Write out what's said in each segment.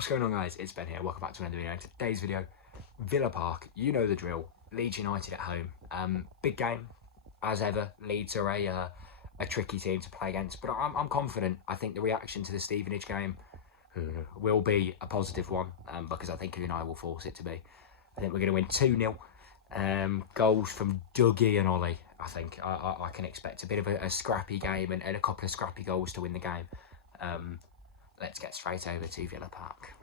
What's going on, guys? It's Ben here. Welcome back to another video. Today's video, Villa Park. You know the drill. Leeds United at home. Big game, as ever. Leeds are a tricky team to play against, but I'm confident. I think the reaction to the Stevenage game will be a positive one, because I think Unai will force it to be. I think we're going to win 2-0. Goals from Dougie and Ollie. I think I can expect a bit of a scrappy game and a couple of scrappy goals to win the game. Let's get straight over to Villa Park.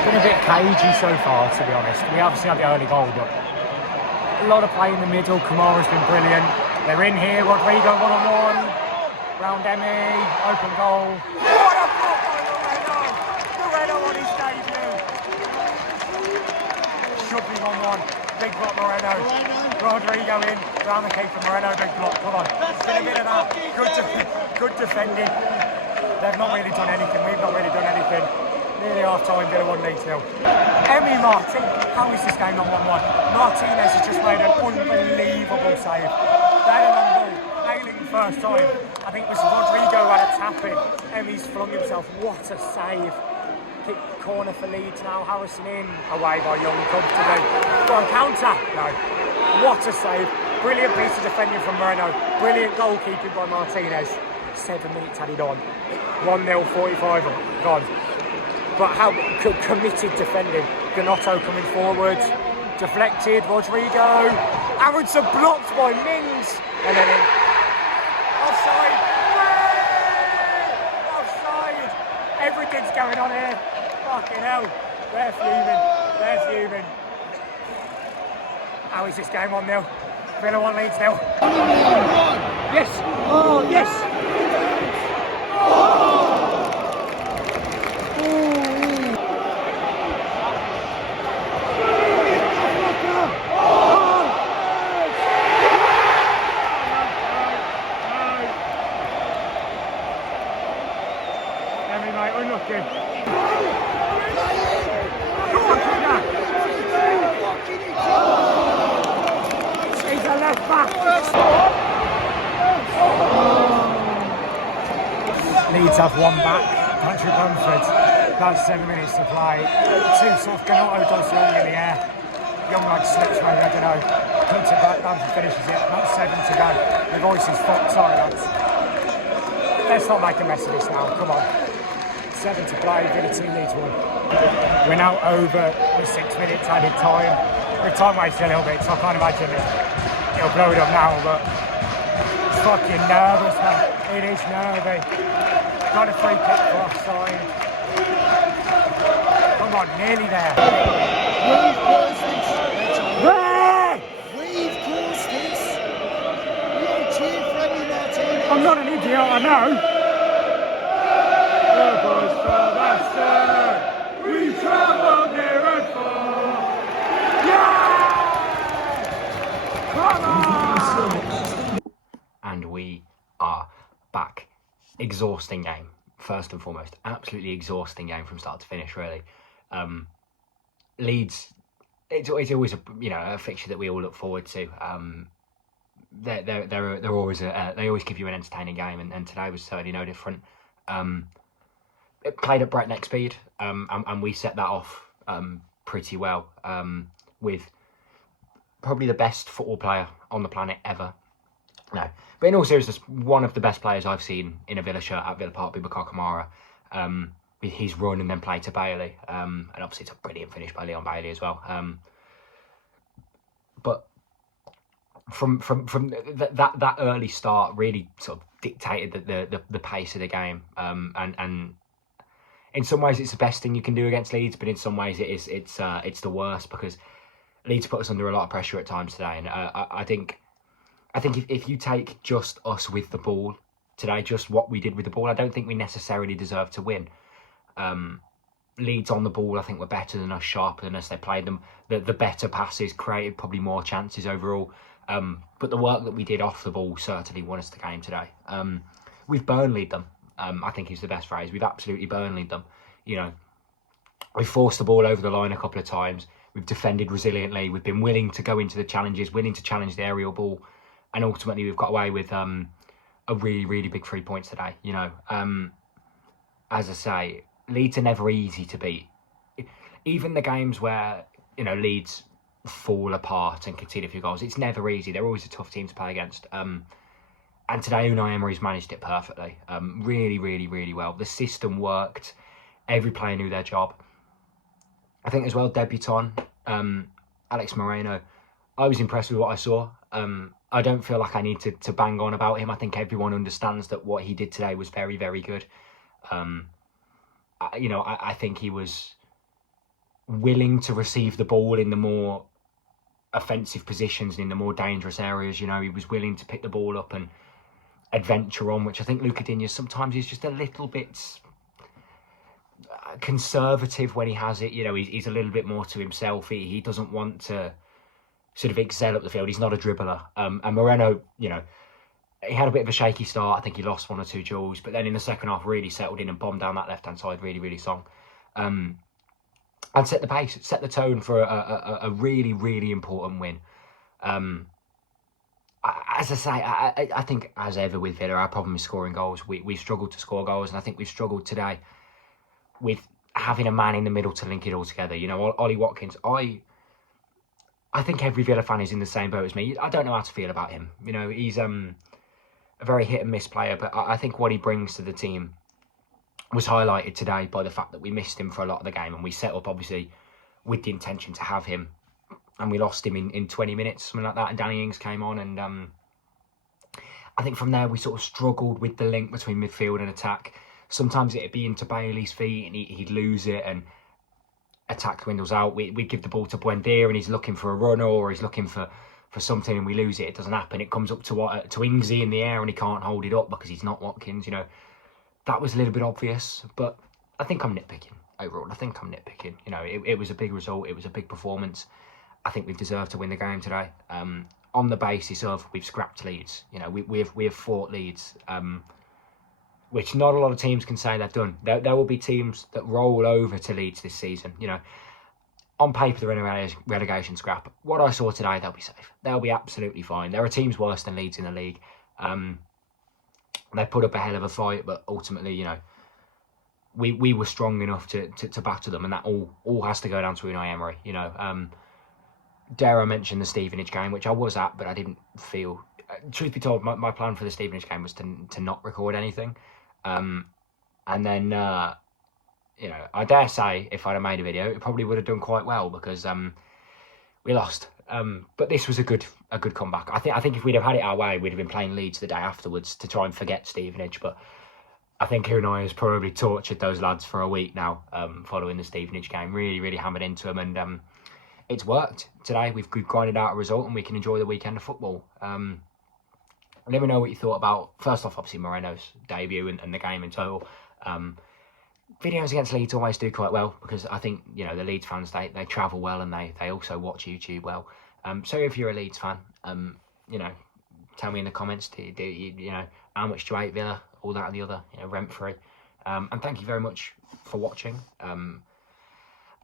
Been a bit cagey so far, to be honest. We obviously had the early goal, but a lot of play in the middle. Kamara's been brilliant. They're in here. Rodrigo one-on-one. Round Emmy. Open goal. What a block by Moreno! Moreno on his debut. Should be 1-1. Big block Moreno. Rodrigo in. Round the keeper. Moreno, big block. Come on. Been a bit of that. Good defending. They've not really done anything. We've not really done anything. Nearly half-time, Villa 1-0. Emmy Martin, how is this game not 1-1? Martinez has just made an unbelievable save. They had a long ball, nailing the first time. I think it was Rodrigo who had a tap in. Emmy's flung himself, what a save. Kick corner for Leeds now, Harrison in. Away by Young, comfortably. Go on, counter. No. What a save. Brilliant piece of defending from Moreno. Brilliant goalkeeping by Martinez. 7 minutes added on. 1-0, 45 gone. But how committed defending. Gnotto coming forward. Deflected. Rodrigo. Aronson blocked by Mings. And then in. Offside. Offside. Everything's going on here. Fucking hell. They're fuming. How is this game 1-0? Villa 1, Leeds 0. Yes. Oh, yes. He's a left back. Leeds have one back. Country Bamford. About 7 minutes to play. Too soft. Gnotto does Young in the air. Young like slips maybe, I don't know. Puts it back. Bamford finishes it. About 7 to go. The voice is fucked. Sorry, lads. Let's not make a mess of this now. Come on. 7 to play, Villa 2, Leeds 1. We're now over the 6 minutes added time. We've time wasted a little bit, so I can't imagine it'll blow it up now, but it's fucking nervous, man. It is nervy. Got a free kick for offside. Come on, nearly there. We've caused this. We've caused this. We all cheer for Emmy Martinez. I'm not an idiot, I know. We travel near and far. Yeah! Come on! And we are back. Exhausting game, first and foremost. Absolutely exhausting game from start to finish, really. Leeds, it's always a fixture that we all look forward to. They're always they always give you an entertaining game, and today was certainly no different. It played at breakneck speed, and we set that off pretty well, with probably the best football player on the planet ever. No, but in all seriousness, one of the best players I've seen in a Villa shirt at Villa Park, Kamara. With his run and then play to Bailey, and obviously it's a brilliant finish by Leon Bailey as well. But from that early start really sort of dictated the pace of the game, and in some ways it's the best thing you can do against Leeds, but in some ways it's the worst, because Leeds put us under a lot of pressure at times today, and I think if you take just us with the ball today, just what we did with the ball, I don't think we necessarily deserve to win. Leeds on the ball, I think, were better than us, sharper than us. They played them the better passes, created probably more chances overall. But the work that we did off the ball certainly won us the game today. We've Burnleyed them, I think is the best phrase. We've absolutely Burnleyed them. You know, we've forced the ball over the line a couple of times. We've defended resiliently. We've been willing to go into the challenges, willing to challenge the aerial ball. And ultimately, we've got away with a really, really big 3 points today. You know, as I say, Leeds are never easy to beat. Even the games where, you know, Leeds fall apart and concede a few goals, it's never easy. They're always a tough team to play against. And today, Unai Emery's managed it perfectly. Really, really, really well. The system worked. Every player knew their job. I think as well, debutant Alex Moreno, I was impressed with what I saw. I don't feel like I need to bang on about him. I think everyone understands that what he did today was very, very good. I think he was willing to receive the ball in the more offensive positions and in the more dangerous areas. You know, he was willing to pick the ball up and adventure on, which I think Luca Digne sometimes is just a little bit conservative when he has it. You know, he's a little bit more to himself. He doesn't want to sort of excel up the field. He's not a dribbler. And Moreno, you know, he had a bit of a shaky start. I think he lost 1 or 2 duels, but then in the second half really settled in and bombed down that left-hand side really, really strong. And set the pace, set the tone for a really, really important win. As I say, I think, as ever with Villa, our problem is scoring goals. We struggled to score goals, and I think we've struggled today with having a man in the middle to link it all together. You know, Ollie Watkins, I think every Villa fan is in the same boat as me. I don't know how to feel about him. You know, he's a very hit and miss player, but I think what he brings to the team was highlighted today by the fact that we missed him for a lot of the game, and we set up, obviously, with the intention to have him, and we lost him in 20 minutes, something like that, and Danny Ings came on, and I think from there we sort of struggled with the link between midfield and attack. Sometimes it'd be into Bailey's feet, and he'd lose it, and attack dwindles out. We'd give the ball to Buendia, and he's looking for a runner, or he's looking for something, and we lose it. It doesn't happen. It comes up to Ingsy in the air, and he can't hold it up because he's not Watkins. You know, that was a little bit obvious, but I think I'm nitpicking overall. I think I'm nitpicking. You know, it was a big result. It was a big performance. I think we've deserved to win the game today. On the basis of we've scrapped Leeds. You know, we have fought Leeds, which not a lot of teams can say they've done. There will be teams that roll over to Leeds this season. You know, on paper they're in a relegation scrap. What I saw today, they'll be safe. They'll be absolutely fine. There are teams worse than Leeds in the league. They put up a hell of a fight, but ultimately, you know, we were strong enough to batter them, and that all has to go down to Unai Emery. You know, dare I mention the Stevenage game, which I was at, but I didn't feel. Truth be told, my plan for the Stevenage game was to not record anything, and then you know, I dare say if I'd have made a video, it probably would have done quite well because we lost. But this was a good comeback. I think if we'd have had it our way, we'd have been playing Leeds the day afterwards to try and forget Stevenage. But I think Unai has probably tortured those lads for a week now, following the Stevenage game. Really, really hammered into them, and it's worked today. We've grinded out a result, and we can enjoy the weekend of football. Let me know what you thought about, first off, obviously Moreno's debut and the game in total. Videos against Leeds always do quite well because I think, you know, the Leeds fans, they travel well, and they also watch YouTube well. So if you're a Leeds fan, you know, tell me in the comments, do you know, how much do you hate Villa, all that and the other, you know, rent free. And thank you very much for watching.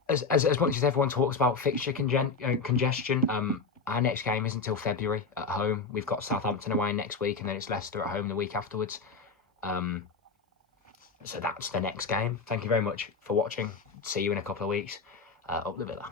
As much as everyone talks about fixture congestion, our next game isn't until February at home. We've got Southampton away next week, and then it's Leicester at home the week afterwards. So that's the next game. Thank you very much for watching. See you in a couple of weeks. Up the Villa.